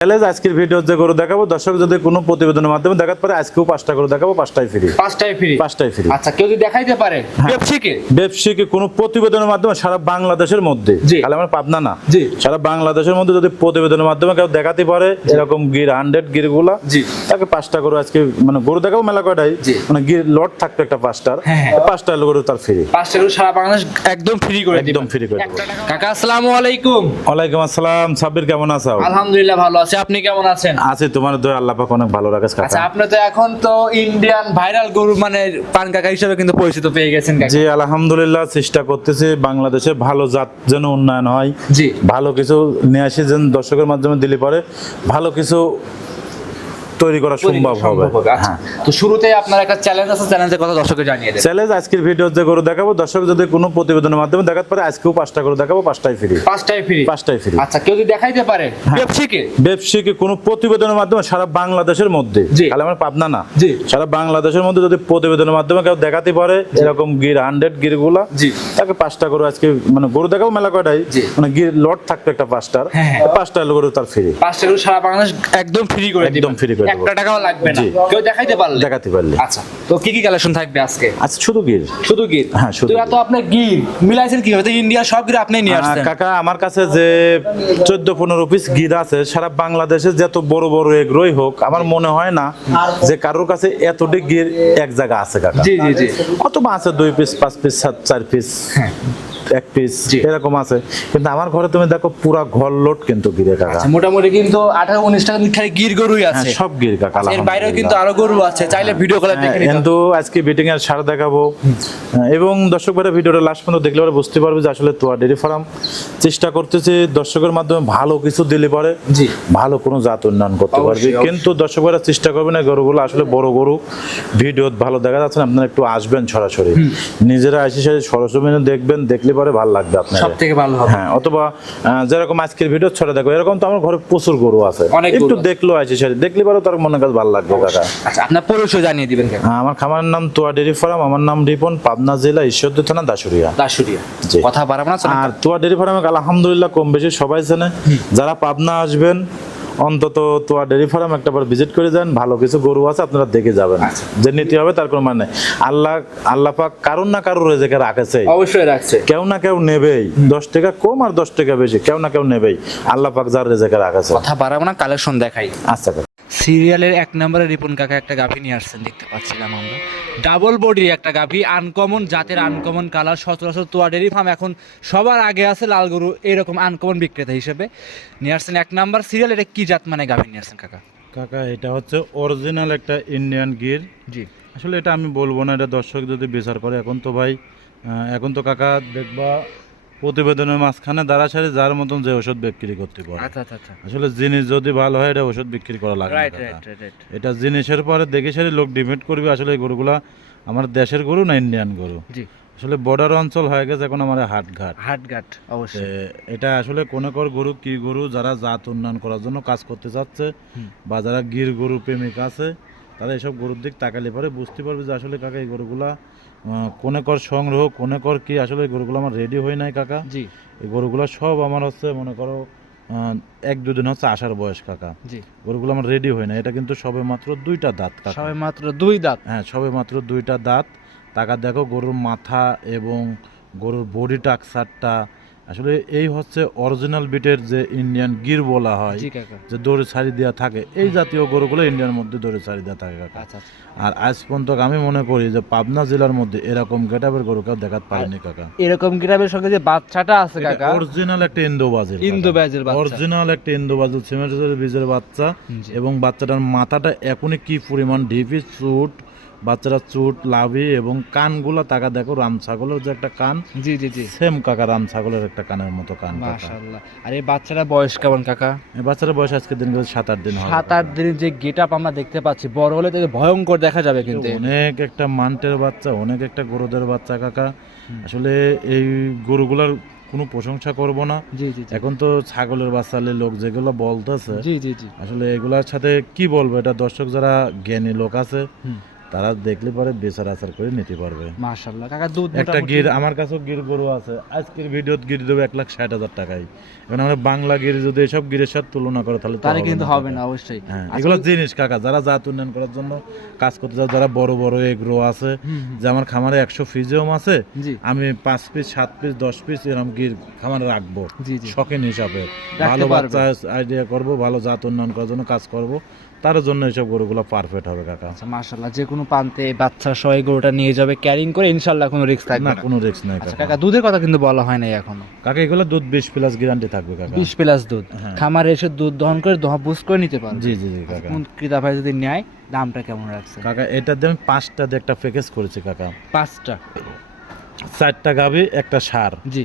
Challenge আজকের video যে গরু দেখাবো দর্শক যদি কোনো প্রতিবেদনের মাধ্যমে দেখাতে পারে আজকেও পাঁচটা করে দেখাবো পাঁচটাই ফ্রি পাঁচটায় ফ্রি পাঁচটাই ফ্রি আচ্ছা কেউ যদি দেখাইতে পারে ব্যবসায়ীকে? ব্যবসায়ীকে কোনো প্রতিবেদনের মাধ্যমে সারা বাংলাদেশের মধ্যে। তাহলে আমার পাবনা না। জি। সারা বাংলাদেশের মধ্যে যদি প্রতিবেদনের মাধ্যমে কেউ দেখাতে পারে এরকম গির হান্ড্রেড গিরগুলা জি। তাকে পাঁচটা গরু আজকে মানে গরু দেখাবো মেলা কয়টাই? মানে গির লট থাকতো একটা পাঁচটার। হ্যাঁ, হ্যাঁ। পাঁচটা গরু তার ফ্রি পাঁচটা করে সারা বাংলাদেশ একদম ফ্রি করে একদম free করে কাকা আসসালামু আলাইকুম। ওয়ালাইকুম আসসালাম। সাব্বির কেমন আছো? আলহামদুলিল্লাহ ভালো আছি আপনি কেমন আছেন? আছে তোমার দয় আল্লাহ পাক অনেক ভালো রাখে আচ্ছা আপনি তো এখন তো ইন্ডিয়ান ভাইরাল গরু মানে পান কাকা হিসেবে কিন্তু পরিচিত পেয়ে গেছেন কাকা। জি আলহামদুলিল্লাহ চেষ্টা করতেছি বাংলাদেশে ভালো জাত যেন উন্নয়ন হয়। জি। ভালো কিছু নিয়ে আসি যেন দর্শকের মাধ্যমে দিলে পরে ভালো কিছু তৈরি করা সম্ভব হবে। আচ্ছা হ্যাঁ। তো শুরুতে আপনার একটা চ্যালেঞ্জ আছে চ্যালেঞ্জের কথা দর্শককে জানিয়ে দেন। চ্যালেঞ্জ আজকের ভিডিও যে গরু দেখাবো দর্শক যদি কোনো প্রতিবেদনের মাধ্যমে দেখাতে পারে আজকেও পাঁচটা করে দেখাবো পাঁচটাই ফ্রি পাঁচটায় ফ্রি পাঁচটাই ফ্রি আচ্ছা কেউ যদি দেখাইতে পারে ব্যবসায়ীকে? ব্যবসায়ীকে কোনো প্রতিবেদনের মাধ্যমে সারা বাংলাদেশের মধ্যে। তাহলে আমার পাবনা না। জি। সারা বাংলাদেশের মধ্যে যদি প্রতিবেদনের মাধ্যমে কেউ দেখাতে পারে এরকম গির হান্ড্রেড গিরগুলা জি। তাকে পাঁচটা গরু আজকে মানে গরু দেখাবো মেলা কয়টাই? মানে গির লট থাকতো একটা পাঁচটার। হ্যাঁ, হ্যাঁ। পাঁচটা গরু তার ফ্রি পাঁচটা করে সারা বাংলাদেশ একদম ফ্রি করে একদম ফ্রি করে। একটা টাকাও লাগবে না। কেউ দেখাইতে পারলে? দেখাতে পারলে। আচ্ছা তো কি কি কালেকশন থাকবে আজকে? আচ্ছা শুধু গির। শুধু গির? হ্যাঁ, শুধু তো গির। গির। মিলাইছেন কি হতে ইন্ডিয়া সব গির আপনি নিয়ে আসছেন। কাকা আমার কাছে যে চোদ্দ পনেরো পিস গির আছে সারা বাংলাদেশে যত বড় বড় এগ্রোই হোক আমার মনে হয় না যে কারোর কাছে এতটি গির এক জায়গা আছে কাকা। জি জি জি। অথবা আছে দুই পিস পাঁচ পিস সাত চার পিস এক পিস এরকম আছে। কিন্তু আমার ঘরে তুমি দেখো পুরা ঘর লোড কিন্তু গিরে কাকা। আচ্ছা, মোটামুটি কিন্তু আঠারো উনিশ টাকা খালি গির গরুই হ্যাঁ, আছে। সব গির কাকা এর বাইরেও কিন্তু আরও গরু আছে চাইলে ভিডিও কলে দেখে হ্যাঁ, নিতে কিন্তু আজকে বিটিং এর সার দেখাবো। এবং দর্শক ভাইরা ভিডিওটা লাস্ট পর্যন্ত দেখলে পরে বুঝতে পারবে যে আসলে তোয়া ডেরি ফার্ম চেষ্টা করতেছে দর্শকের মাধ্যমে ভালো কিছু দিলে পরে জি। ভালো কোনো জাত উন্নয়ন করতে পারবে। কিন্তু দর্শক ভাইরা চেষ্টা করবেন এই গরুগুলো আসলে বড় গরু। ভিডিও ভালো দেখা যাচ্ছে না আপনারা একটু আসবেন সরাসরি। নিজেরা এসে সে সরজমিনে দেখবেন দেখলে পরে ভালো লাগবে আপনার সব থেকে ভালো হবে। হ্যাঁ অথবা যেরকম আজকের ভিডিও ছড়ে দেখো এরকম তো আমার ঘরে প্রচুর গরু আছে। একটু দেখল আছে সে দেখলে পরে তার মনে কাজ ভালো লাগবে কাকা। আচ্ছা আপনার পরিচয় জানিয়ে দিবেন হ্যাঁ, আমার খামারের নাম তোয়া ডেরি ফার্ম আমার নাম রিপন পাবনা জেলা ঈশ্বরদী থানা দাসুরিয়া দাসুরিয়া কথা বাড়াবো না আর তোয়া ডেরি ফার্মে আলহামদুলিল্লাহ কম বেশি সবাই জানে যারা পাবনা আসবেন অন্তত তোয়া ডেরি ফার্ম একটাবার ভিজিট করে যান ভালো কিছু গরু আছে আপনারা দেখে যাবেন। আচ্ছা। যে নিতে হবে তার কোনো মানে। আল্লাহ আল্লাহ পাক কারুর না কারোর রেজেকে রাখেছে অবশ্যই রাখছে। কেউ না কেউ নেবেই। দশ টাকা কম আর দশ টাকা বেশি কেউ না কেউ নেবেই। আল্লাহ পাক যার রেজেকে রাখেছে। কথা বাড়াবো না কালেকশন দেখাই। আচ্ছা। সিরিয়ালের এক নম্বরে রিপন কাকা একটা গাভী নিয়ে আসছেন দেখতে পাচ্ছিলাম আমরা। ডাবল বডির একটা গাভী আনকমন জাতের আনকমন কালার সচরাচর তোয়া ডেরি ফার্ম এখন সবার আগে আছে লাল গরু এরকম আনকমন বিক্রেতা হিসেবে। নিয়ে আসছেন এক নাম্বার সিরিয়াল এটা কী জাত মানে গাভী নিয়ে আসছেন কাকা? কাকা এটা হচ্ছে অরিজিনাল একটা ইন্ডিয়ান গির জি। আসলে এটা আমি বলব না এটা দর্শক যদি বিচার করে এখন তো ভাই এখন তো কাকা দেখবা প্রতিবেদনের মাঝখানে দাঁড়াসারি যার মতন যে ওষুধ বিক্রি করতে পারে। আচ্ছা আচ্ছা আচ্ছা। আসলে জিনিস যদি ভালো হয় এটা ওষুধ বিক্রি করা লাগে এটা জিনিসের পরে দেখে সারি লোক ডিমেট করবে। আসলে এই গরুগুলা আমার দেশের গরু না ইন্ডিয়ান গরু? আসলে বর্ডার অঞ্চল হয়ে গেছে এখন আমার হাটঘাট। হাটঘাট অবশ্যই। এটা আসলে কোন কর গরু কি গরু যারা জাত উন্নয়ন করার জন্য কাজ করতে চাচ্ছে বা যারা গির গরু প্রেমিক আছে তারা এসব গরুর দিক তাকালে পরে বুঝতে পারবে যে আসলে কাকা এই গরুগুলা আহ, কোনে কর সংগ্রহ কোনে কর কি? আসলে এই গরুগুলো আমার রেডি হয় নাই কাকা। জি। এই গরুগুলো সব আমার হচ্ছে মনে করো এক দুদিন হচ্ছে আসার বয়স কাকা। জি। গরুগুলো আমার রেডি হয় না এটা কিন্তু সবে মাত্র দুইটা দাঁত কাকা। সবে মাত্র দুই দাঁত। হ্যাঁ সবে মাত্র দুইটা দাঁত। টাকা দেখো গরুর মাথা এবং গরুর বডি টাকসারটা আসলে এই হচ্ছে অরিজিনাল বিটের যে ইন্ডিয়ান গির বলা হয় যে দড়ি ছাড়ি দেওয়া থাকে এই জাতীয় গরুগুলো ইন্ডিয়ার মধ্যে দড়ি ছাড়ি দেওয়া থাকে কাকা। আচ্ছা আচ্ছা। আর আজ পর্যন্ত আমি মনে করি যে পাবনা জেলার মধ্যে এরকম গেটাপের গরু কেউ দেখাতে পারেনি কাকা। এরকম গ্রামের সঙ্গে যে বাচ্চাটা আছে কাকা অরিজিনাল একটা ইন্দো বাজিল ইন্দো বাচ্চা। অরিজিনাল একটা ইন্দো বাজিল সিমেন্টের বীজের বাচ্চা এবং বাচ্চাটার মাথাটা এখনই কি পরিমাণ ঢিপি চুট বাচ্চারা চুট লাভি এবং কানগুলা তাকা দেখো রাম ছাগলের যে একটা কান জি জি জি। সেম কাকা রাম ছাগলের একটা কানের মতো কান মাশাআল্লাহ। আর এই বাচ্চারা বয়স কেমন কাকা? এই বাচ্চারা বয়স আজকে দিন গেলে সাত আট দিন হবে সাত আট দিনের যে গেট আপ আমরা দেখতে পাচ্ছি বড় হলে তো ভয়ঙ্কর দেখা যাবে কিন্তু। অনেক একটা মান্টের বাচ্চা অনেক একটা গরুদের বাচ্চা কাকা। আসলে এই গরুগুলার কোনো প্রশংসা করব না। জি জি জি। এখন তো ছাগলের বাচ্চালে লোক যেগুলো বলতেছে জি জি জি। আসলে এগুলার সাথে কি বলব এটা দর্শক যারা জ্ঞানী লোক আছে। তারা দেখলে পরে বেচার আচার করে নিতে পারবে। মাশাআল্লাহ কাকা দুধ একটা গির আমার কাছেও গির গরু আছে আজকের ভিডিওত গির দেবো এক লাখ ষাট হাজার টাকায়। এখন আমরা বাংলা গির যদি এসব গিরের সাথে তুলনা করে তাহলে তাহলে কিন্তু হবে না অবশ্যই। হ্যাঁ এগুলো জিনিস কাকা যারা জাত উন্নয়ন করার জন্য কাজ করতে চায় যারা বড় বড় এগ্রো আছে। যে আমার খামারে একশো ফিজিওম আছে আমি পাঁচ পিস সাত পিস দশ পিস এরকম গির খামারে রাখব। শখেন হিসাবে। ভালো বাচ্চা আইডিয়া করব ভালো জাত উন্নয়ন করার জন্য কাজ করব। তার জন্য এইসব গরুগুলো পারফেক্ট হবে কাকা। আচ্ছা যে কোনো প্রান্তে বাচ্চা সহ এই গরুটা নিয়ে যাবে ক্যারিং করে ইনশাল্লাহ কোনো রিস্ক থাকবে না কোনো রিস্ক নাই আচ্ছা কাকা। দুধের কথা কিন্তু বলা হয় নাই এখনও। কাকা এগুলো দুধ বিশ প্লাস গ্যারান্টি থাকবে কাকা। বিশ প্লাস দুধ। হ্যাঁ। খামারে এসে দুধ দহন করে দহা বুঝ করে নিতে পারবে। জি জি জি কাকা। কোন ক্রেতা ভাই যদি নেয় দামটা কেমন রাখছে? কাকা এটার দিয়ে আমি পাঁচটা দিয়ে একটা প্যাকেজ করেছি কাকা। পাঁচটা। চারটা গাভি একটা সার। জি।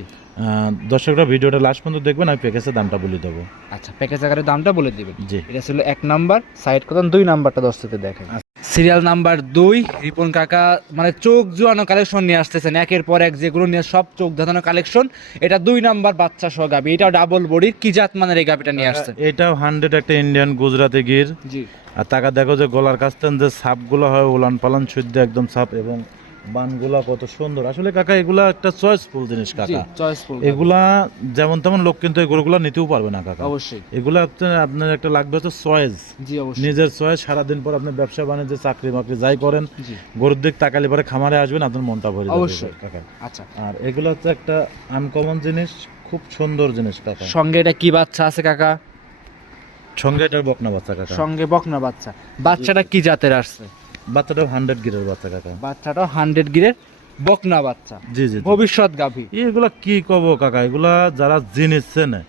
দর্শকরা ভিডিওটা লাস্ট পর্যন্ত দেখবেন আমি প্যাকেজের দামটা বলে দেবো। আচ্ছা প্যাকেজ আকারে দামটা বলে দিবেন? জি। এটা ছিল এক নাম্বার সাইড কথা দুই নাম্বারটা দর্শকদের দেখেন। সিরিয়াল নাম্বার দুই রিপন কাকা মানে চোখ জুয়ানো কালেকশন নিয়ে আসতেছেন। একের পর এক যেগুলো নিয়ে সব চোখ ধাঁধানো কালেকশন এটা দুই নাম্বার বাচ্চা সহ গাবি। এটাও ডাবল বডির কি জাত মানের এই গাবিটা নিয়ে আসছেন? এটাও হান্ড্রেড একটা ইন্ডিয়ান গুজরাতি গির। জি। আর টাকা দেখো যে গলার কাছ থেকে যে সাপগুলো হয় উলান পালান শুদ্ধ একদম সাপ এবং বানগুলা কত সুন্দর। আসলে কাকা এগুলা একটা চয়েসফুল জিনিস কাকা। চয়েসফুল এগুলা যেমন তেমন লোক কিন্তু এই গরুগুলা নিতেও পারবে না কাকা। অবশ্যই। এগুলা আপনার একটা লাগবে হচ্ছে চয়েস জি অবশ্যই। নিজের চয়েস সারাদিন পর আপনি ব্যবসা বাণিজ্য চাকরি বাকরি যাই করেন গরুর দিক তাকালে পরে খামারে আসবেন আপনার মনটা ভরে অবশ্যই। কাকা। আচ্ছা। আর এগুলো হচ্ছে একটা আনকমন জিনিস খুব সুন্দর জিনিস কাকা। সঙ্গে এটা কি বাচ্চা আছে কাকা? সঙ্গে এটার বকনা বাচ্চা কাকা। সঙ্গে বকনা বাচ্চা। বাচ্চাটা কি জাতের আসছে? বাচ্চাটাও হান্ড্রেড গিরের বাচ্চা কাকা। বাচ্চাটা হান্ড্রেড গিরের বকনা বাচ্চা। জি জি। ভবিষ্যৎ গাভী এগুলা কি কব কাকা? এগুলা যারা জিনিস চেনে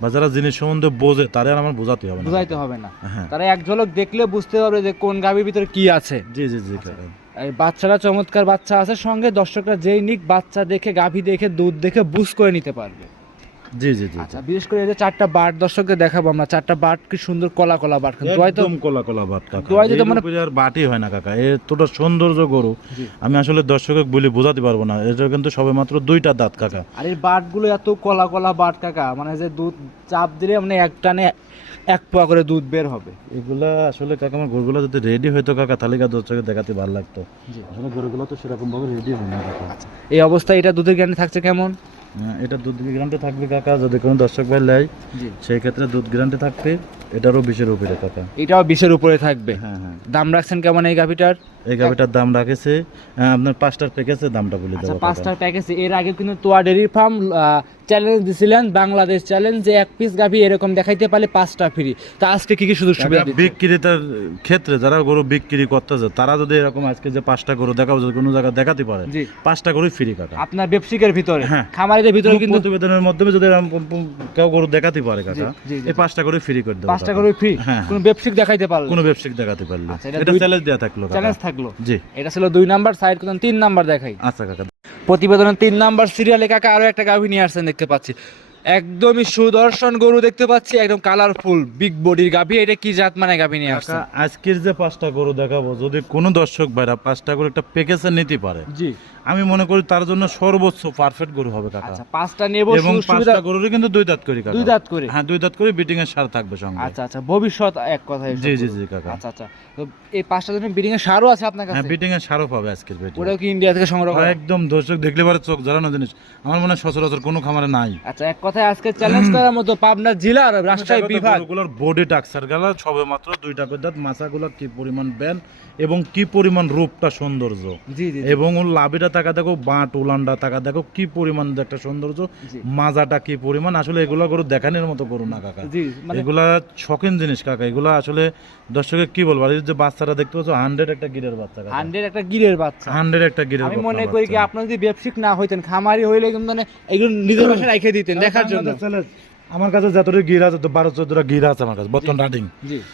বা যারা জিনিস সম্বন্ধে বোঝে তারে আমার বোঝাতে হবে বুঝাইতে হবে না। হ্যাঁ। তারা এক ঝলক দেখলে বুঝতে পারবে যে কোন গাভীর ভিতরে কি আছে। জি জি জি কাকা। এই বাচ্চারা চমৎকার বাচ্চা আছে সঙ্গে দর্শকরা যেই নিক বাচ্চা দেখে গাভী দেখে দুধ দেখে বুঝ করে নিতে পারবে। জি জি জি আচ্ছা বিশেষ করে এই যে চারটা বাট দর্শকদের দেখাবো আমরা চারটা বাট কি সুন্দর কলা কলা বাট দোয়াই তো একদম কোলা কোলা ভাত কাকা। দোয়াই তো মানে- উপরে আর বাটি হয় না কাকা। এতটা সৌন্দর্য গরু। আমি আসলে দর্শকক বলি বোঝাতে পারব না। এটা কিন্তু সবে মাত্র দুইটা দাঁত কাকা। আর এই বাটগুলো এত কলা কলা বাট কাকা মানে যে দুধ চাপ দিলে মানে এক টানে এক পোয়া করে দুধ বের হবে। এগুলা আসলে কাকা আমার গরুগুলো যদি রেডি হইতো কাকা তাহলে কাকা দর্শকের দেখাতে ভালো লাগতো। আসলে গরুগুলো তো সেরকম ভাবে রেডি হয় না কাকা। এই অবস্থায় এটা দুধের গ্যারান্টি থাকছে কেমন? এটা দুধ গ্রান্টে থাকবে কাকা যদি কোনো দর্শক ভাই লাই সেই ক্ষেত্রে দুধ গ্রান্টে থাকবে। এটারও বিশের উপরে কাকা। এটাও বিশের উপরে থাকবে। হ্যাঁ হ্যাঁ। দাম রাখছেন কেমন এই গাভিটার? এই গাভিটার দাম রাখেছে আপনার পাঁচটার প্যাকেজের দামটা বলে আচ্ছা দেবো পাঁচটার প্যাকেজ এর আগে কিন্তু তোয়া ডেরি ফার্ম চ্যালেঞ্জ দিছিলেন বাংলাদেশ চ্যালেঞ্জ যে এক পিস গাভি এরকম দেখাইতে পারলে পাঁচটা ফ্রি তা আজকে কি কি সুযোগ সুবিধা বিক্রেতার ক্ষেত্রে যারা গরু বিক্রি করতেছে তারা যদি এরকম আজকে যে পাঁচটা গরু দেখাবো যদি কোনো জায়গায় দেখাতে পারে পাঁচটা গরুই ফ্রি কাকা। আপনার ব্যবসায়িকের ভিতরে হ্যাঁ। খামারিদের ভিতরে কিন্তু প্রতিবেদনের মাধ্যমে যদি কেউ গরু দেখাতে পারে জি, এই পাঁচটা করে ফ্রি করে দেবো পাঁচটা। করে ফ্রি হ্যাঁ, কোনো ব্যবসায়িক দেখাইতে পারলে? কোনো ব্যবসায়িক দেখাতে পারলে। আচ্ছা, এটা চ্যালেঞ্জ দেওয়া থাকল। চ্যালেঞ্জ থাকল? জি। এটা ছিল দুই নাম্বার সাইড কোন তিন নাম্বার দেখাই। আচ্ছা কাকা। প্রতিবেদনের তিন নাম্বার সিরিয়ালে কাকা আরও একটা গাভী নিয়ে আসছেন দেখতে পাচ্ছি। একদমই সুদর্শন গরু দেখতে পাচ্ছি একদম কালারফুল বিগ বডির গাভী। এটা কি জাত মানে গাভী নিয়ে আসছে আজকের যে পাঁচটা গরু দেখাবো যদি কোনো দর্শক ভাইরা পাঁচটা গরু একটা প্যাকেজে নিতে পারে জি। আমি মনে করি তার জন্য সর্বোচ্চ পারফেক্ট গরু হবে কাকা। আচ্ছা পাঁচটা নেব এবং পাঁচটা গরুরই কিন্তু দুই দাঁত করি কাকা। দুই দাঁত করে? হ্যাঁ দুই দাঁত করে বিটিং এর সার থাকবে সঙ্গে। আচ্ছা আচ্ছা ভবিষ্যৎ এক কথায় জি জি জি কাকা। আচ্ছা আচ্ছা তো এই পাঁচটা জন্য বিডিং এর সারও আছে আপনার কাছে হ্যাঁ কাছে? বিটিং এর সারও পাবে আজকের ভিডিও ওটাও কি ইন্ডিয়া থেকে সংগ্রহ করা? একদম দর্শক দেখলে পরে চোখ জ্বালানো জিনিস। আমার মনে হয় সচরাচর কোনো খামারে নাই। আচ্ছা এক কথায় আজকে চ্যালেঞ্জ করার মতো পাবনা জেলার রাজশাহী বিভাগ। গরুগুলোর বডি টাক্সার গেলা সবে মাত্র দুইটা করে দাঁত মাছাগুলো কি পরিমাণ ব্যান এবং কি পরিমাণ রূপটা সৌন্দর্য। জি জি জি, এবং ওর লাভিটা টাকা দেখো বাঁট উলানটা টাকা দেখো কি পরিমাণ একটা সৌন্দর্য মাজাটা কি পরিমাণ আসলে এগুলা গরু দেখানোর মতো গরু না কাকা। মানে এগুলা শখিন জিনিস কাকা। এগুলা আসলে দর্শকের কি বলব আর এই যে বাচ্চাটা দেখতে পাচ্ছ হান্ড্রেড একটা গিরের বাচ্চা হান্ড্রেড একটা গিরের বাচ্চা। হান্ড্রেড একটা গিরের আমি মনে করি কি। আপনার যদি ব্যবসায়িক না হইতেন খামারি হইলে কিন্তু মানে এগুলো নিজের বাসায় রেখে দিতেন দেখার জন্য। আমার কাছে যতটা গির আছে বারো চোদ্দটা গির আছে আমার কাছে বর্তমান রানিং। জি।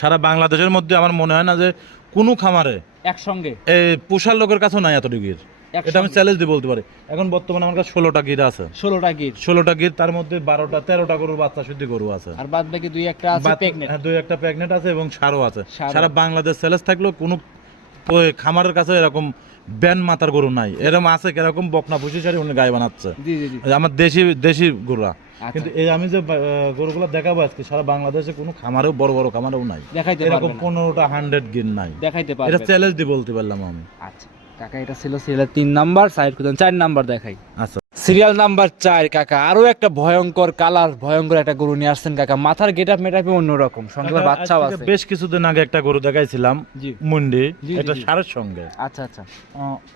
সারা বাংলাদেশের মধ্যে আমার মনে হয় না যে কোনো খামারে একসঙ্গে? এই পোষার লোকের কাছেও নাই এতটা গির। এটা আমি চ্যালেঞ্জ দিয়ে বলতে পারি। এখন বর্তমানে আমার কাছে ষোলোটা গির আছে। ষোলোটা গির? ষোলোটা গির তার মধ্যে বারোটা তেরোটা গরুর বাচ্চা শুদ্ধি গরু আছে। আর বাদ বাকি দুই একটা আছে প্রেগনেন্ট হ্যাঁ, দুই একটা প্রেগনেন্ট আছে এবং সারও আছে। সারা বাংলাদেশ চ্যালেঞ্জ থাকলেও কোনো খামারের কাছে এরকম ব্যান মাতার গরু নাই। এরকম আছে কীরকম বকনা পুষি সারি উনি গায়ে বানাচ্ছে। আমার দেশি দেশি গরুরা। আচ্ছা। কিন্তু এই আমি যে গরুগুলো দেখাবো আজকে সারা বাংলাদেশে কোনো খামারেও বড় বড় খামারেও নাই। দেখাইতে এরকম পনেরোটা হান্ড্রেড গিন নাই। দেখাইতে এটা চ্যালেঞ্জ দিয়ে বলতে পারলাম আমি। আচ্ছা কাকা এটা ছিল সিরিয়াল তিন নাম্বার সাইড চার নাম্বার দেখাই। আচ্ছা। সিরিয়াল নাম্বার চার কাকা। আরও একটা ভয়ঙ্কর কালার ভয়ঙ্কর একটা গরু নিয়ে আসছেন কাকা। মাথার গেট আপ মেটাপে অন্যরকম। সঙ্গে বাচ্চাও আছে। বেশ কিছুদিন আগে একটা গরু দেখাইছিলাম মুন্ডি। এটা সারের সঙ্গে। আচ্ছা আচ্ছা।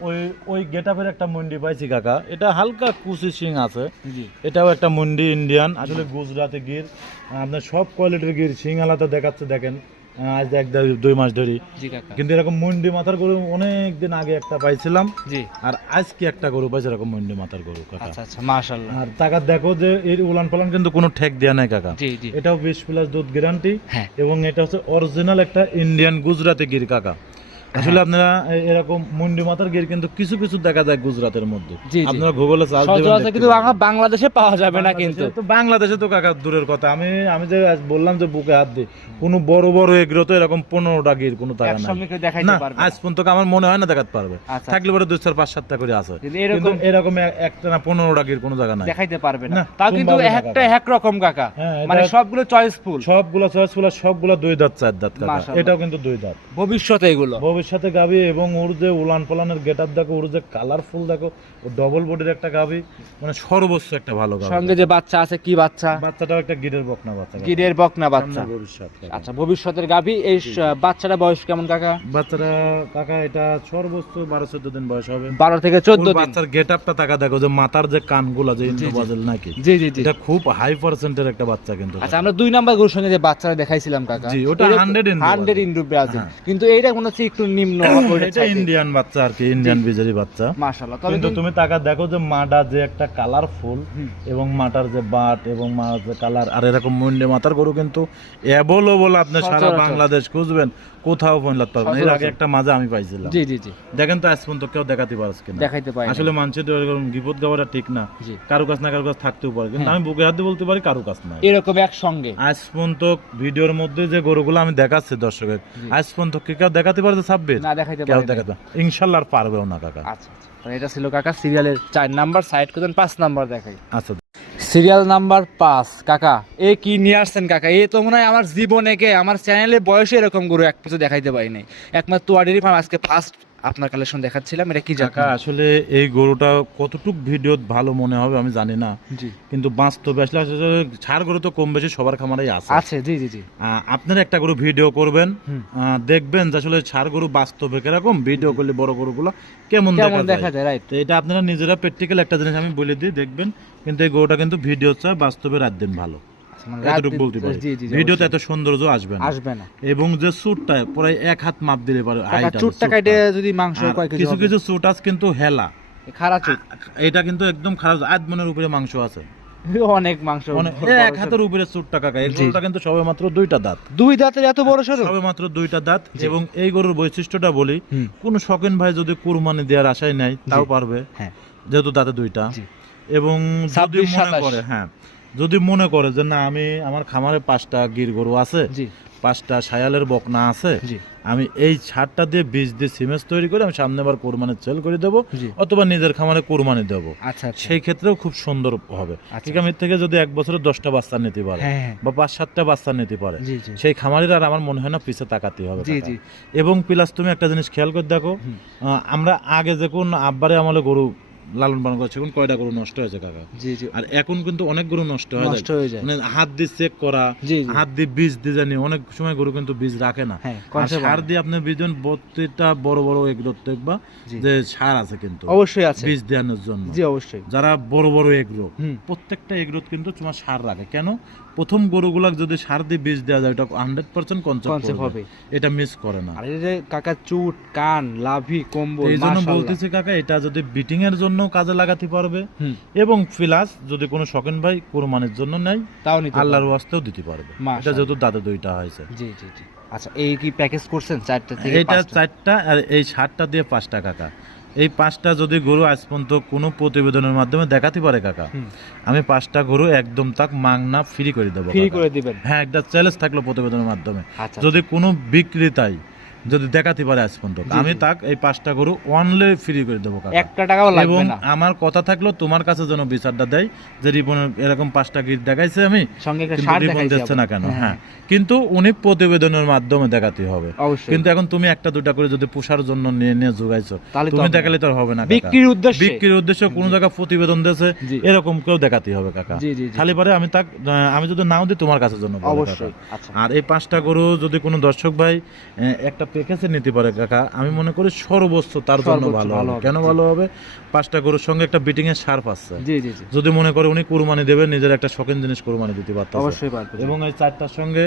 ওই ওই গেটাপের একটা মুন্ডি পাইছি কাকা। এটা হালকা কুচি সিং আছে। এটাও একটা মুন্ডি ইন্ডিয়ান আসলে গুজরাটে গির আপনার সব কোয়ালিটির গির সিং আলাদা দেখাচ্ছে দেখেন। আজ এক দুই মাস ধরে কিন্তু এরকম মুন্ডি মাথার গরু অনেক দিন আগে একটা পাইছিলাম। আর আজকে একটা গরু পাইছে এরকম মুন্ডি মাথার গরু কাকা। আচ্ছা আচ্ছা মাশাআল্লাহ। আর টাকা দেখো যে এর উলান পালান কিন্তু কোনো ঠেক দেওয়া নাই কাকা। এটাও বিশ প্লাস দুধ গ্যারান্টি এবং এটা হচ্ছে অরিজিনাল একটা ইন্ডিয়ান গুজরাটি গির কাকা। আসলে আপনারা এরকম মুন্ডি মাথার গির কিন্তু কিছু কিছু দেখা যায় গুজরাটের মধ্যে। আপনারা গুগলে সার্চ দিবেন কিন্তু বাংলাদেশে পাওয়া যাবে না কিন্তু। তো বাংলাদেশে তো কাকা দূরের কথা। আমি আমি যে বললাম যে বুকে হাত দিই কোনো বড় বড় এগ্রো তো এরকম পনেরোটা গির কোনো টাকা না আজ পর্যন্ত আমার মনে হয় না দেখাতে পারবে। আচ্ছা থাকলে পরে দুই চার পাঁচ সাতটা করে আছে। এরকম এরকম একটা না পনেরোটা গির কোনো জায়গা নাই। দেখাইতে পারবে না। তাও কিন্তু একটা এক রকম কাকা। হ্যাঁ, মানে সবগুলো চয়েসফুল সবগুলো চয়েসফুল আর সবগুলো দুই দাঁত চার দাঁত কাকা। এটাও কিন্তু দুই দাঁত। ভবিষ্যতে এগুলো। ভবিষ্যতে গাবি এবং ওর যে উলান পালানের গেট আপ দেখো ওর যে কালারফুল দেখো ও ডবল বডির একটা গাবি মানে সর্বোচ্চ একটা ভালো গাবি। সঙ্গে যে বাচ্চা আছে কি বাচ্চা? বাচ্চাটাও একটা গিরের বকনা বাচ্চা। গিরের বকনা বাচ্চা। ভবিষ্যৎ আচ্ছা ভবিষ্যতের গাভী এই বাচ্চাটা বয়স কেমন কাকা? বাচ্চারা কাকা এটা সর্বোচ্চ বারো চোদ্দ দিন বয়স হবে। বারো থেকে চোদ্দ ওর দিন। বাচ্চার গেট আপটা টাকা দেখো যে মাথার যে কানগুলা যে জি, ইন্দ্র বাজেল নাকি জি জি জি। এটা খুব হাই পার্সেন্টের একটা বাচ্চা কিন্তু। আচ্ছা আমরা দুই নাম্বার গরুর সঙ্গে যে বাচ্চাটা দেখাইছিলাম কাকা জি, ওটা 100 ইন্ডো হান্ড্রেড বাজে। ইন্ডু হ্যাঁ। কিন্তু এইটা মনে হচ্ছে একটু নিম্ন এটা ইন্ডিয়ান বাচ্চা আর কি ইন্ডিয়ান বিজারি বাচ্চা। মাশাআল্লাহ। তবে কিন্তু তুমি তাকা দেখো যে মাডা যে একটা কালারফুল এবং মাটার যে বাট এবং মার যে কালার আর এরকম মুন্ডে মাথার গরু কিন্তু অ্যাভেলেবল আপনি সারা বাংলাদেশ খুঁজবেন। কোথাও পৌঁছাতে পারবেন না। এর আগে একটা মাঝে আমি পাইছিলাম। জি জি জি। দেখেন তো আজ পর্যন্ত কেউ দেখাতে পারছে কিনা। দেখাইতে পাই আসলে মানুষের তো এরকম বিপদ গাওয়াটা ঠিক না। কারও কাছ না কারও কাছ থাকতেও পারে। কিন্তু হ্যাঁ। আমি বুকে হাতে বলতে পারি কারও কাছ নাই। এরকম একসঙ্গে। আজ পর্যন্ত ভিডিওর মধ্যে যে গরুগুলো আমি দেখাচ্ছি দর্শকের। আজ পর্যন্ত কি কেউ দেখাতে পারছে ছাব্বিশ? না দেখাইতে কেউ দেখাতে ইনশাল্লাহ আর পারবেও না কাকা। আচ্ছা আচ্ছা। এটা ছিল কাকা সিরিয়ালের চার নাম্বার সাইড করতেন পাঁচ নাম্বার দেখাই। আচ্ছা। সিরিয়াল নাম্বার পাঁচ, কাকা। এ কি নিয়ে আসছেন, কাকা? এ তো মনে হয় আমার জীবনে কে আমার চ্যানেলে বয়সে এরকম গরু এক কিছু দেখাইতে পারি নাই। একমাত্র তোয়াডেরি ফার্ম আজকে ফার্স্ট আপনার কালেকশন দেখাচ্ছিলাম এটা কি জাকা আসলে এই গরুটা কতটুক ভিডিও ভালো মনে হবে আমি জানি না। জি। কিন্তু বাস্তবে আসলে ছাড় গরু তো কম বেশি সবার খামারেই আছে। আছে জি জি জি। আপনারা একটা গরু ভিডিও করবেন দেখবেন যে আসলে ছাড় গরু বাস্তবে কীরকম ভিডিও করলে বড় গরুগুলো কেমন কেমন দেখা যায়। রাইট তো এটা আপনারা নিজেরা প্র্যাকটিক্যাল একটা জিনিস আমি বলে দিই দেখবেন। কিন্তু এই গরুটা কিন্তু ভিডিও চায় বাস্তবে রাত দিন ভালো। এতটুকু বলতে পারি। জি জি জি, ভিডিওতে এত সৌন্দর্য আসবে না। আসবে না। এবং যে স্যুটটা প্রায় এক হাত মাপ দিলে পারে কাকা চুটটা কাটে যদি মাংস কয় কেজি কিছু কিছু স্যুট আছে কিন্তু হেলা। খাড়া চুট। এটা কিন্তু একদম খারাপ আদমনের উপরে মাংস আছে। অনেক মাংস। এক হাতের উপরে চুটটা কাকা। এই জি। গরুটা কিন্তু সবে মাত্র দুইটা দাঁত। দুই দাঁতের এত বড় সরু? সবে মাত্র দুইটা দাঁত। এবং এই গরুর বৈশিষ্ট্যটা বলি। কোন শখিন ভাই যদি কুরবানি দেওয়ার আশায় নেয় তাও পারবে। হ্যাঁ। যেহেতু দাঁতে দুইটা। এবং যদি মনে করে হ্যাঁ। যদি মনে করে যে না আমি আমার খামারে পাঁচটা গির গরু আছে পাঁচটা সায়ালের বকনা আছে জি। আমি এই ছাড়টা দিয়ে বীজ দিয়ে সিমেন্ট তৈরি করে আমি সামনে বার কোরবানি সেল করে দেবো অথবা নিজের খামারে কোরবানি দেবো। আচ্ছা আচ্ছা। সেই ক্ষেত্রেও খুব সুন্দর হবে। আচ্ছা। ঠিকামির থেকে যদি এক বছরে দশটা বাচ্চা নিতে পারে হ্যাঁ হ্যাঁ। বা পাঁচ সাতটা বাচ্চা নিতে পারে সেই খামারির আর আমার মনে হয় না পিছে তাকাতে হবে এবং প্লাস তুমি একটা জিনিস খেয়াল করে দেখো আমরা আগে যখন আব্বারে আমলে গরু লালন পালন করছে এখন কয়টা গরু নষ্ট হয়েছে কাকা? জি জি। আর এখন কিন্তু অনেক গরু নষ্ট হয়ে নষ্ট হয়ে যায়। মানে হাত দিয়ে চেক করা হাত দিয়ে বীজ দিয়ে জানি অনেক সময় গরু কিন্তু বীজ রাখে না। হ্যাঁ সার দিয়ে আপনি বীজন প্রত্যেকটা বড় বড় এগ্রো দেখবা যে সার আছে কিন্তু অবশ্যই আছে। বীজ দেওয়ানোর জন্য। জি অবশ্যই। যারা বড় বড় এগ্রো প্রত্যেকটা এগ্রোত কিন্তু তোমার সার রাখে। কেন? প্রথম গরুগুলা যদি সার দিয়ে বীজ দেওয়া যায় এটা হান্ড্রেড পার্সেন্ট কনসেপ্ট হবে। এটা মিস করে না। আর এই যে কাকা চুট কান লাভি কম্বল এই জন্য বলতেছি কাকা এটা যদি বিটিং এর জন্য কাজে লাগাতে পারবে এবং প্লাস যদি কোনো শখিন ভাই কোরবানির জন্য নেয় তাও নিতে আল্লাহর ওয়াস্তেও দিতে পারবে। এটা যেহেতু দাদা দুইটা হয়েছে। জি জি জি। আচ্ছা এই কি প্যাকেজ করছেন? চারটা থেকে এটা চারটা আর এই সাতটা দিয়ে পাঁচটা কাকা। এই পাঁচটা যদি গরু আজ পর্যন্ত কোনো প্রতিবেদনের মাধ্যমে দেখাতে পারে কাকা আমি পাঁচটা গরু একদম তাক মাংনা ফ্রি করে দেবো ফ্রি করে দিবেন? হ্যাঁ একটা চ্যালেঞ্জ থাকল প্রতিবেদনের মাধ্যমে। আচ্ছা যদি কোনো বিক্রেতাই যদি দেখাতে পারে আজ পর্যন্ত। আমি তাক এই পাঁচটা গরু অনলি ফ্রি করে দেবো একটা টাকাও লাগবে না। আমার কথা থাকল তোমার কাছে যেন বিচারটা দেয় যে রিপন এরকম পাঁচটা গিট দেখাইছে আমি সঙ্গে রিপন দিচ্ছে না কেন? হ্যাঁ, হ্যাঁ। কিন্তু উনি প্রতিবেদনের মাধ্যমে দেখাতে হবে। কিন্তু এখন তুমি একটা দুটা করে যদি পোষার জন্য নিয়ে নিয়ে যোগাইছো তুমি দেখালে তো হবে না বিক্রির উদ্দেশ্যে। বিক্রির উদ্দেশ্যে কোনো জায়গায় প্রতিবেদন দিয়েছে এরকম কেউ দেখাতে হবে কাকা। খালি পারে আমি তাক আমি যদি নাও দিই তোমার কাছে জন্য অবশ্যই। আচ্ছা। আর এই পাঁচটা গরু যদি কোনো দর্শক ভাই একটা প্যাকেজে নিতে পারে কাকা? আমি মনে করি সর্বোচ্চ তার জন্য ভালো হবে। কেন ভালো হবে? পাঁচটা গরুর সঙ্গে একটা বিটিং এর সার পাচ্ছে জি জি জি। যদি মনে করে উনি কুরবানি দেবেন নিজের একটা শখিন জিনিস কুরবানি দিতে পারতেছে। অবশ্যই পারবে। এবং এই চারটার সঙ্গে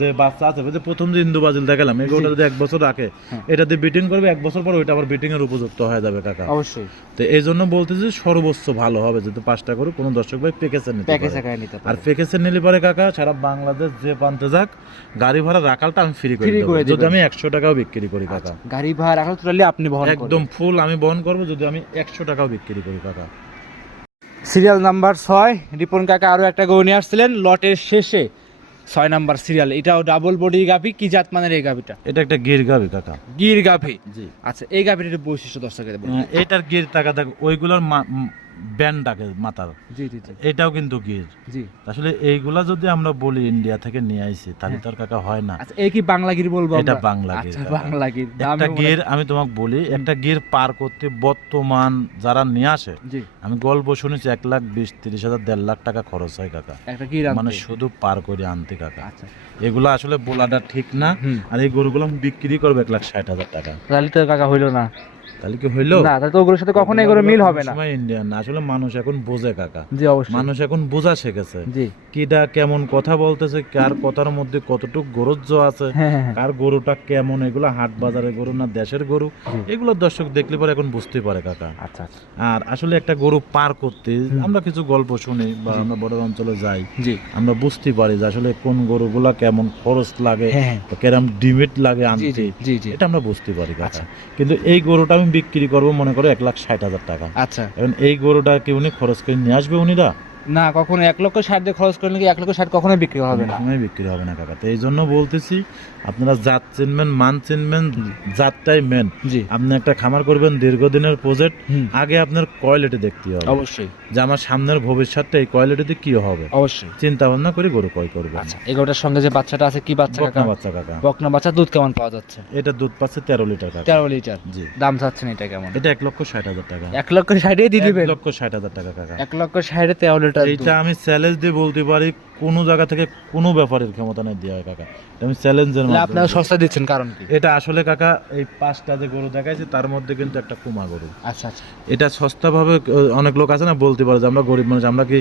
যে বাচ্চা আছে যে প্রথম যে ইন্দু বাজিল দেখালাম এই গরুটা যদি এক বছর রাখে হ্যাঁ। এটা দিয়ে বিটিং করবে এক বছর পর ওইটা আবার বিটিং এর উপযুক্ত হয়ে যাবে কাকা। অবশ্যই। তো এই জন্য বলতেছি সর্বোচ্চ ভালো হবে যদি পাঁচটা গরু কোনো দর্শক ভাই প্যাকেজে নিতে পারে। আর প্যাকেজে নিলে পরে কাকা সারা বাংলাদেশ যে প্রান্তে যাক গাড়ি ভাড়া রাখালটা আমি ফ্রি করে যদি আমি একশো টাকাও বিক্রি করি কাকা। আচ্ছা, গাড়ি ভাড়া রাখলে টোটালি আপনি বহন একদম ফুল আমি বহন করব যদি আমি একশো টাকাও বিক্রি করি কাকা। সিরিয়াল নাম্বার ছয় রিপন কাকা আরও একটা গরু নিয়ে আসছিলেন লটের শেষে। ছয় নাম্বার সিরিয়াল এটাও ডাবল বডি গাভি কি জাত মানের এই গাভিটা? এটা একটা গির গাবি কাকা। গির গাভি। জি। আচ্ছা এই একটু বৈশিষ্ট্য দর্শকের। এটার গির টাকা দেখ ওইগুলোর ব্যান্ড ডাকে মাথার জি জি জি। এটাও কিন্তু গির। জি। আসলে এইগুলা যদি আমরা বলি ইন্ডিয়া থেকে নিয়ে আইছি তাহলে তার কাকা হয় না। আচ্ছা এই কি বাংলা গির বলব এটা বাংলা গির আচ্ছা বাংলা গির একটা গির আমি তোমাকে বলি একটা গির পার করতে বর্তমান যারা নিয়ে আসে আমি গল্প শুনেছি এক লাখ বিশ তিরিশ হাজার দেড় লাখ টাকা খরচ হয় কাকা। একটা গির মানে শুধু পার করে আনতে কাকা। আচ্ছা। এগুলো আসলে বলাটা ঠিক না আর এই গরুগুলো আমি বিক্রি করব এক লাখ ষাট হাজার টাকা। তাহলে তো কাকা হইল না। তাহলে কি হইল? না তাহলে তো ওগুলোর সাথে কখনো এগুলো মিল হবে না। ইন্ডিয়ান না। আসলে মানুষ এখন বোঝে কাকা। জি অবশ্যই। মানুষ এখন বোঝা শিখেছে। জি। কিডা কেমন কথা বলতেছে কার কথার মধ্যে কতটুকু গরুজ্জ আছে হ্যাঁ হ্যাঁ, হ্যাঁ। কার গরুটা কেমন এগুলো হাট গরু না দেশের গরু? এগুলো দর্শক দেখলে পরে এখন বুঝতে পারে কাকা। আচ্ছা আচ্ছা। আর আসলে একটা গরু পার করতে আমরা কিছু গল্প শুনি বা আমরা বড় অঞ্চলে যাই জি। আমরা বুঝতে পারি যে আসলে কোন গরুগুলা কেমন খরচ লাগে বা ডিমিট লাগে আনতে জি জি জি। এটা আমরা বুঝতে পারি কাকা। আচ্ছা। কিন্তু এই গরুটা আমি বিক্রি করব মনে করো এক লাখ ষাট হাজার টাকা। আচ্ছা। এখন এই গরুটা কি উনি খরচ করে নিয়ে আসবে উনিরা? না কখনো এক লক্ষ ষাট দিয়ে খরচ করলে কি এক লক্ষ ষাট কখনোই বিক্রি হবে না? কখনোই বিক্রি হবে না কাকা। তো এই জন্য বলতেছি আপনারা জাত চিনবেন মান চিনবেন জাতটাই মেন জি। আপনি একটা খামার করবেন দীর্ঘদিনের প্রজেক্ট আগে আপনার কোয়ালিটি দেখতে হবে। অবশ্যই। যে আমার সামনের ভবিষ্যৎটা এই কোয়ালিটিতে কি হবে? অবশ্যই। চিন্তা ভাবনা করে গরু ক্রয় করবে আচ্ছা এগারোটার সঙ্গে যে বাচ্চাটা আছে কি বাচ্চা কাকা? বাচ্চা কাকা। বকনা বাচ্চা দুধ কেমন পাওয়া যাচ্ছে? এটা দুধ পাচ্ছে তেরো লিটার কাকা। তেরো লিটার। জি। দাম চাচ্ছেন এটা কেমন? এটা এক লক্ষ ষাট হাজার টাকা। এক লক্ষ ষাটে দিয়ে এক লক্ষ ষাট হাজার টাকা কাকা। এক লক্ষ ষাটে তেরো লিটার এইটা আমি চ্যালেঞ্জ দিয়ে বলতে পারি কোনো জায়গা থেকে কোনো ব্যাপারের ক্ষমতা নাই দেওয়া কাকা। আমি চ্যালেঞ্জের তাহলে আপনারা সস্তা দিচ্ছেন কারণ কি? এটা আসলে কাকা এই পাঁচটা যে গরু দেখাইছে তার মধ্যে কিন্তু একটা কুমা গরু। আচ্ছা আচ্ছা। এটা সস্তাভাবে অনেক লোক আছে না বলতে পারে যে আমরা গরিব মানুষ আমরা কি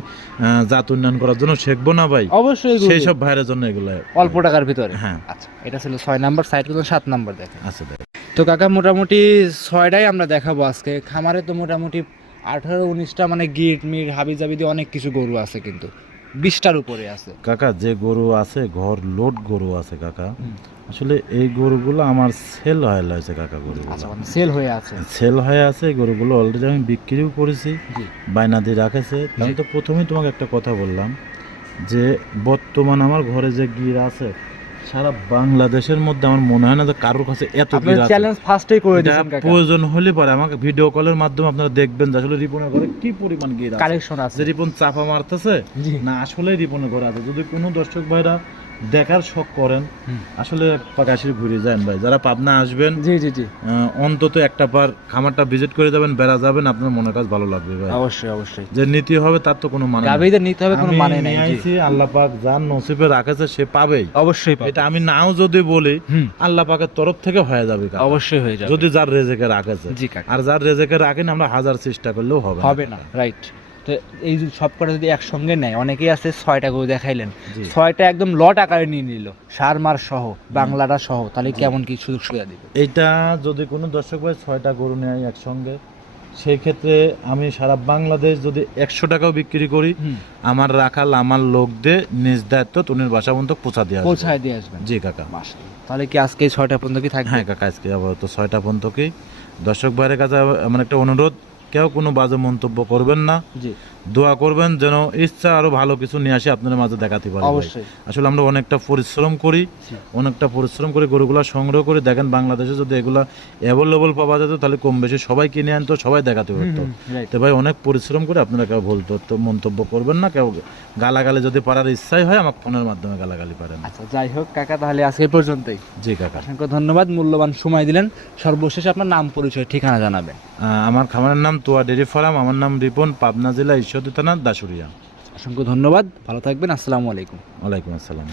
জাত উন্নয়ন করার জন্য শিখব না ভাই? অবশ্যই সেই সব ভাইয়ের জন্য এগুলো। অল্প টাকার ভিতরে? হ্যাঁ। আচ্ছা এটা ছিল ছয় নাম্বার সাইড কিন্তু সাত নাম্বার দেখেন। দেখ। তো কাকা মোটামুটি ছয়টাই আমরা দেখাবো আজকে। খামারে তো মোটামুটি আঠারো উনিশটা মানে গিট মিট হাবি জাবি দিয়ে অনেক কিছু গরু আছে কিন্তু। বিশটার উপরে আছে। কাকা যে গরু আছে ঘর লোড গরু আছে কাকা। আসলে এই গরুগুলো আমার সেল হয়ে লাগছে কাকা গরুগুলো। আচ্ছা মানে সেল হয়ে আছে। সেল হয়ে আছে গরুগুলো অলরেডি আমি বিক্রিও করেছি বায়না দিয়ে রাখেছে। আমি তো প্রথমেই তোমাকে একটা কথা বললাম যে বর্তমান আমার ঘরে যে গির আছে সারা বাংলাদেশের মধ্যে আমার মনে হয় না যে কারোর কাছে এত চ্যালেঞ্জ ফার্স্টেই করে দিয়েছেন প্রয়োজন হলে পরে আমাকে ভিডিও কলের মাধ্যমে আপনারা দেখবেন যে আসলে রিপনের ঘরে কি পরিমাণ গিয়ে কালেকশন আছে। রিপন চাপা মারতেছে না আসলে রিপনের ঘরে আছে। যদি কোনো দর্শক ভাইরা দেখার শখ করেন। আসলে পাকাশির ঘুরে যান ভাই। যারা পাবনা আসবেন জি জি জি। অন্তত একটা পার খামারটা ভিজিট করে যাবেন বেড়া যাবেন আপনার মনের কাজ ভালো লাগবে ভাই। অবশ্যই অবশ্যই। যে নীতি হবে তার তো কোনো মানে নেই। গাভীদের নিতে হবে কোনো মানে নাই জি। আল্লাহ পাক যার নসিবে রাখেছে সে পাবেই। অবশ্যই পাবে। এটা আমি নাও যদি বলি আল্লাহ পাকের তরফ থেকে হয়ে যাবে। অবশ্যই হয়ে যাবে। যদি যার রেজেকে রাখেছে। আর যার রেজেকে রাখেন আমরা হাজার চেষ্টা করলেও হবে হবে না রাইট তো এই সব কটা যদি একসঙ্গে নেয় অনেকেই আছে ছয়টা গরু দেখাইলেন। ছয়টা একদম লট আকারে নিয়ে নিল। সার মার সহ বাংলাটা সহ তাহলে কেমন কি সুযোগ সুবিধা দিবে? এইটা যদি কোনো দর্শক ভাই ছয়টা গরু নেয় একসঙ্গে সেই ক্ষেত্রে আমি সারা বাংলাদেশ যদি একশো টাকাও বিক্রি করি আমার রাখাল আমার লোকদের নিজ দায়িত্ব তুনির বাসা পর্যন্ত পৌঁছা দেওয়া পৌঁছায় দিয়ে আসবেন। জি কাকা। তাহলে কি আজকে ছয়টা পর্যন্ত কি থাকবে? হ্যাঁ কাকা আজকে আপাতত ছয়টা পর্যন্তকেই। দর্শক ভাইয়ের কাছে আমার একটা অনুরোধ কেউ কোনো বাজে মন্তব্য করবেন না। দোয়া করবেন যেন ইচ্ছা আরও ভালো কিছু নিয়ে আসে আপনাদের মাঝে দেখাতে পারি অবশ্যই। আসলে আমরা অনেকটা পরিশ্রম করি অনেকটা পরিশ্রম করে গরুগুলা সংগ্রহ করে। দেখেন বাংলাদেশে যদি এগুলা অ্যাভেলেবল পাওয়া যেত তাহলে কম বেশি সবাই কিনে আনতো সবাই দেখাতে পারতো। তো ভাই অনেক পরিশ্রম করে আপনারা কেউ ভুল তো মন্তব্য করবেন না কেউ গালাগালি যদি পারার ইচ্ছাই হয় আমার ফোনের মাধ্যমে গালাগালি পারেন। আচ্ছা যাই হোক কাকা তাহলে আজকে পর্যন্তই। জি কাকা। অসংখ্য ধন্যবাদ মূল্যবান সময় দিলেন। সর্বশেষ আপনার নাম পরিচয় ঠিকানা জানাবেন। আমার খামারের নাম তোয়া ডেরি ফার্ম আমার নাম রিপন পাবনা জেলা ঈশ্বরদী থানা দাসুরিয়া অসংখ্য ধন্যবাদ। ভালো থাকবেন। আসসালামু আলাইকুম। ওয়ালাইকুম আসসালাম।